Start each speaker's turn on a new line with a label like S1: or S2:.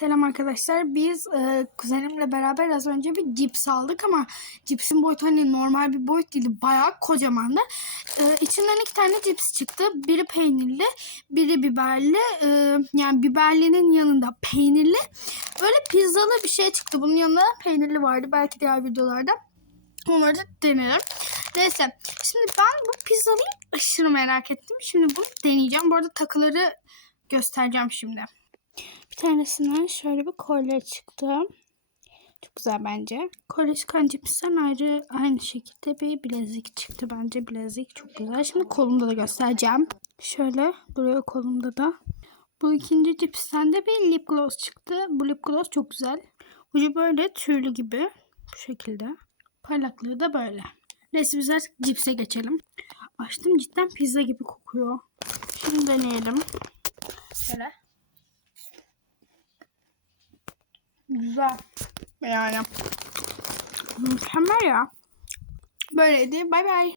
S1: Selam arkadaşlar. Biz e, kuzenimle beraber az önce bir cips aldık ama cipsin boyutu hani normal bir boyut değildi. Bayağı kocamandı. E, içinden iki tane cips çıktı. Biri peynirli, biri biberli. E, yani biberlinin yanında peynirli. Böyle pizzalı bir şey çıktı. Bunun yanında peynirli vardı. Belki diğer videolarda. Onları da denerim. Neyse. Şimdi ben bu pizzalıyı aşırı merak ettim. Şimdi bunu deneyeceğim. Bu arada takıları göstereceğim şimdi. Bir tanesinden şöyle bir kolye çıktı. Çok güzel bence. Kolye çıkan cipsten ayrı aynı şekilde bir bilezik çıktı bence. Bilezik çok güzel. Şimdi kolumda da göstereceğim. Şöyle duruyor kolumda da. Bu ikinci cipsten de bir lip gloss çıktı. Bu lip gloss çok güzel. Ucu böyle tüylü gibi. Bu şekilde. Parlaklığı da böyle. Neyse biz artık cipse geçelim. Açtım cidden pizza gibi kokuyor. Şimdi deneyelim. Şöyle. Güzel. Yani. Mükemmel ya. Böyleydi. Bay bay.